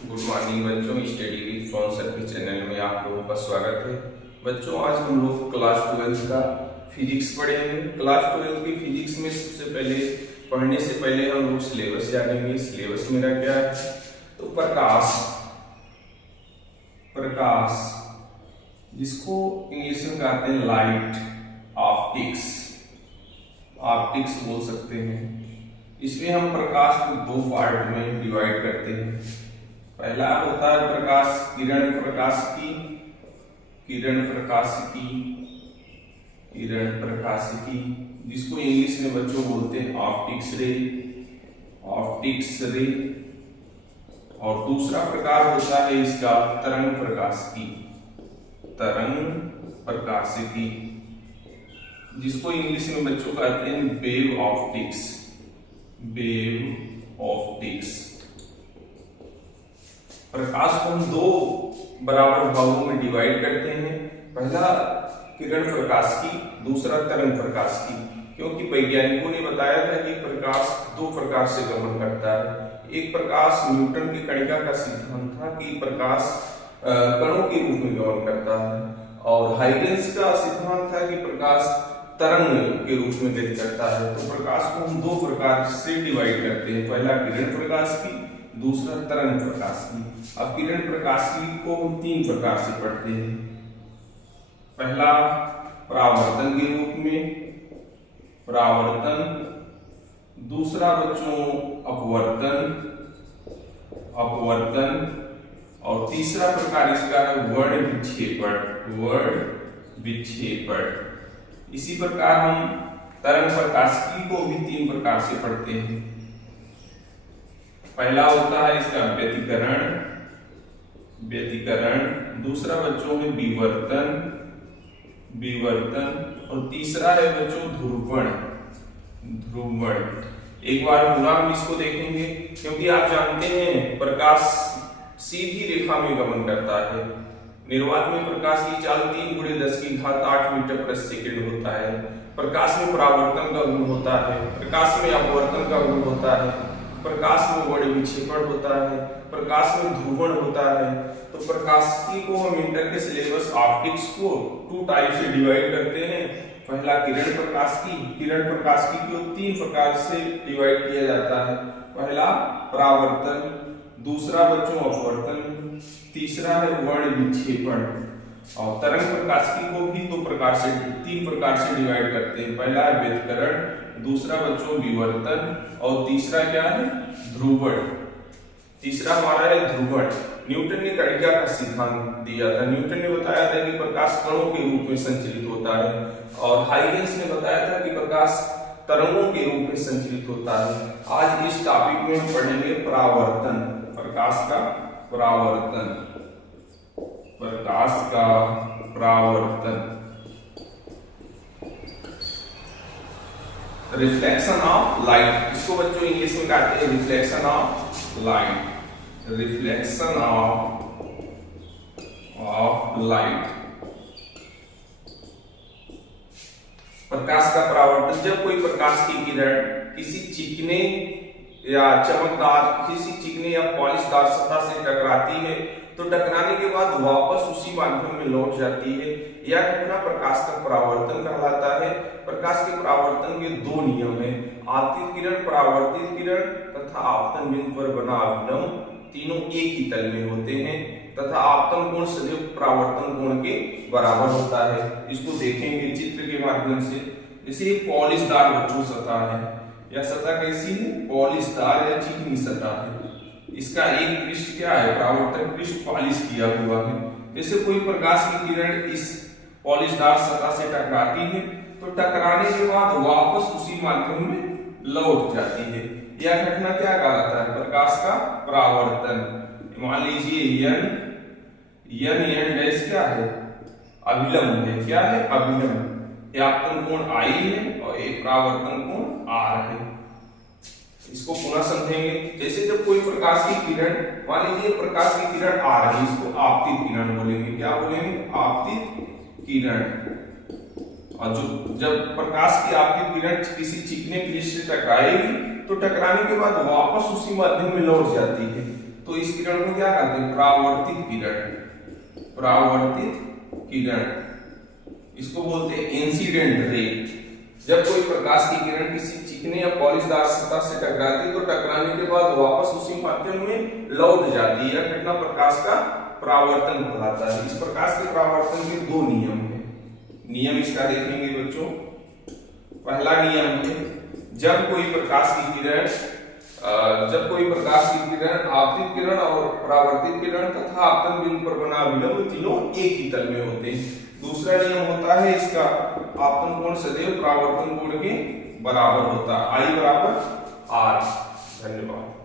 Good morning बच्चों, study with from sir के channel में आप लोगों का स्वागत है। बच्चों आज हम लोग क्लास 12 का फिजिक्स पढ़ेंगे। क्लास 12 की फिजिक्स में सबसे पहले पढ़ने से पहले हम लोग सिलेबस जानेंगे। सिलेबस मेरा क्या है? तो प्रकाश जिसको इंग्लिश में कहते हैं लाइट, ऑप्टिक्स बोल सकते हैं। इसमें हम प्रकाश को दो पार्ट में डिवाइड करते हैं। पहला होता है प्रकाश, किरण प्रकाशिकी, जिसको इंग्लिश में बच्चों बोलते हैं ऑप्टिक्स रे। और दूसरा प्रकार होता है इसका तरंग प्रकाशिकी, जिसको इंग्लिश में बच्चों कहते हैं वेव ऑप्टिक्स। प्रकाश को हम दो बराबर भागों में डिवाइड करते हैं। पहला किरण प्रकाशिकी, दूसरा तरंग प्रकाशिकी, क्योंकि वैज्ञानिकों ने बताया था कि प्रकाश दो प्रकार से गमन करता है। एक प्रकाश न्यूटन की कणिका का सिद्धांत था कि प्रकाश कणों के रूप में गमन करता है, और हाइगेंस का सिद्धांत था कि प्रकाश तरंग के रूप में गति करता है। तो प्रकाश को हम दो प्रकार से डिवाइड करते हैं, पहला किरण प्रकाशिकी, दूसरा तरंग प्रकाशिकी। अब किरण प्रकाशिकी को हम तीन प्रकार से पढ़ते हैं। पहला परावर्तन के रूप में, दूसरा बच्चों अपवर्तन, और तीसरा प्रकार इसका है वर्ण विक्षेपण। इसी प्रकार हम तरंग प्रकाशिकी को भी तीन प्रकार से पढ़ते हैं। पहला होता है इसका व्यतिकरण, दूसरा बच्चों में विवर्तन, और तीसरा है बच्चों ध्रुवण। एक बार पुनः हम इसको देखेंगे, क्योंकि आप जानते हैं प्रकाश सीधी रेखा में गमन करता है। निर्वात में प्रकाश की चाल 3×10⁸ मीटर/सेकंड होता है। प्रकाश में परावर्तन का गुण होता है, प्रकाश में अपवर्तन का गुण होता है, प्रकाश में वर्ण विक्षेपण होता है, प्रकाश में ध्रुवण होता है। तो प्रकाशिकी को हम इंटर के सिलेबस ऑप्टिक्स को 2 टाइप से डिवाइड करते हैं। पहला किरण प्रकाशिकी को तीन प्रकार से डिवाइड किया जाता है। पहला परावर्तन, दूसरा बच्चों अपवर्तन, तीसरा है वर्ण विक्षेपण। और तरंग प्रकाशिकी को भी तीन प्रकार से डिवाइड करते हैं। पहला है व्यतिकरण, दूसरा बच्चों विवर्तन, और तीसरा क्या है? ध्रुवण। तीसरा हमारा है ध्रुवण। न्यूटन ने कणिका का सिद्धांत दिया था। न्यूटन ने बताया था कि प्रकाश कणों के रूप में संचलित होता है, और हाइगेंस ने बताया था कि प्रकाश तरंगों के रूप में संचलित होता है। आज इस टॉपिक में हम पढ़ेंगे परावर्तन, प्रकाश का परावर्तन, रिफ्लेक्शन ऑफ लाइट, इसको बच्चों इंग्लिश में कहते हैं रिफ्लेक्शन ऑफ लाइट। प्रकाश का परावर्तन, जब कोई प्रकाश की किरण किसी चिकने या पॉलिशदार सतह से टकराती है, तो टकराने के बाद वापस उसी माध्यम में लौट जाती है। यह घटना प्रकाश का परावर्तन कहलाता है। प्रकाश के परावर्तन के दो नियम हैं, आपतित किरण, परावर्तित किरण तथा आपतन बिंदु पर बना अभिलंब, तीनों एक ही तल में होते हैं, तथा आपतन कोण सदैव परावर्तन कोण के बराबर होता है। इसको देखेंगे चित्र के माध्यम से। जैसे पॉलिशदार बच्चों सतह है, यह सतह कैसी है? पॉलिशदार या चिकनी सतह है। इसका एक पृष्ठ क्या है? परावर्तक पृष्ठ पॉलिश किया हुआ है। जैसे कोई प्रकाश की किरण इस पॉलिशदार सतह से टकराती है, तो टकराने के बाद वापस उसी माध्यम में लौट जाती है। यह घटना क्या कहलाता है? प्रकाश का परावर्तन। मान लीजिए n डैश क्या है? अभिलंब है। क्या है? अभिलंब। यह आपतन कोण I है और एक परावर्तन कोण R है। इसको पुनः समझेंगे। जैसे जब कोई प्रकाश की किरण, मान लीजिए प्रकाश की किरण आ रही, इसको आपतित किरण बोलेंगे। क्या बोलेंगे? आपतित किरण। और जब प्रकाश की आपतित किरण किसी चिकने पृष्ठ से टकराएगी, तो टकराने के बाद वापस उसी माध्यम में लौट जाती है। तो इस किरण को क्या कहते हैं? परावर्तित किरण। परावर्तित किरण, इसको बोलते हैं इंसिडेंट रे। जब कोई प्रकाश की किरण किसी चिकने या पॉलिशदार सतह से टकराती है तो टकराने के बाद वापस उसी माध्यम में लौट जाती है। यह घटना प्रकाश का परावर्तन कहलाता है। इस प्रकाश के परावर्तन के दो नियम हैं। नियम इसका देखेंगे बच्चों। पहला नियम है, जब कोई प्रकाश की किरण आपतित किरण और परावर्तित किरण तथा आपतन बिंदु पर बना विलंब तीनों एक ही तल में होते हैं। दूसरा नियम होता है इसका, आपतन कोण सदैव परावर्तन कोण के बराबर होता है, I बराबर R। धन्यवाद।